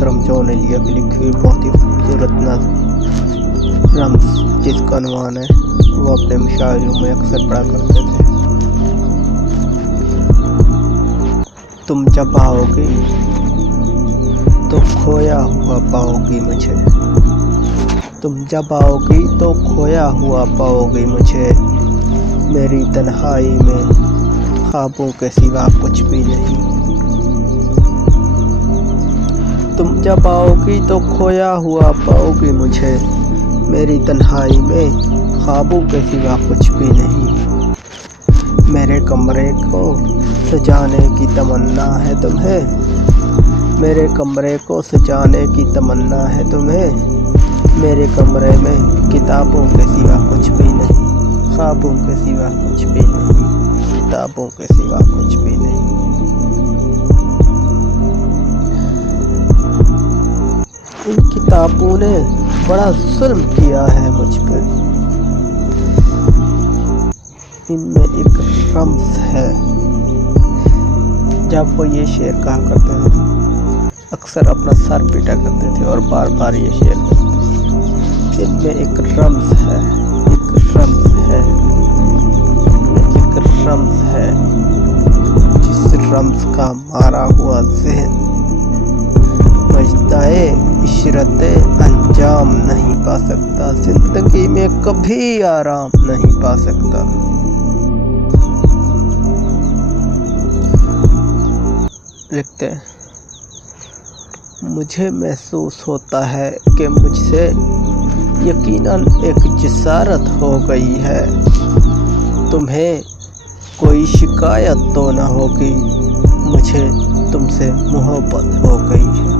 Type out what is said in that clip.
मोहतरम जॉन एलिया की लिखी हुई बहुत ही खूबसूरत नज़्म जिसका अनुमान है वो अपने मुशायरों में अक्सर पढ़ा करते थे। तुम जब आओगी तो खोया हुआ पाओगी मुझे, तुम जब आओगी तो खोया हुआ पाओगी मुझे, मेरी तन्हाई में ख्वाबों के सिवा कुछ भी नहीं। तुम जब आओगी तो खोया हुआ पाओगी मुझे, मेरी तन्हाई में ख्वाबों के सिवा कुछ भी नहीं। मेरे कमरे को सजाने की तमन्ना है तुम्हें, मेरे कमरे को सजाने की तमन्ना है तुम्हें, मेरे कमरे में किताबों के सिवा कुछ भी नहीं, ख्वाबों के सिवा कुछ भी नहीं, किताबों के सिवा कुछ भी नहीं। इन किताबों ने बड़ा जुल्म किया है मुझ पर, इनमें एक रम्ज़ है। जब वो ये शेर कहा करते थे अक्सर अपना सर पीटा करते थे और बार बार ये शेर करते थे। इनमें एक रम्ज़ है, एक रम्ज़ है, एक रम्ज़ है, जिस रम्ज़ का मारा हुआ ज़हन मजदाए इशरते अंजाम नहीं पा सकता, जिंदगी में कभी आराम नहीं पा सकता। लिखते हैं, मुझे महसूस होता है कि मुझसे यकीनन एक जिसारत हो गई है, तुम्हें कोई शिकायत तो न होगी, मुझे तुमसे मोहब्बत हो गई है।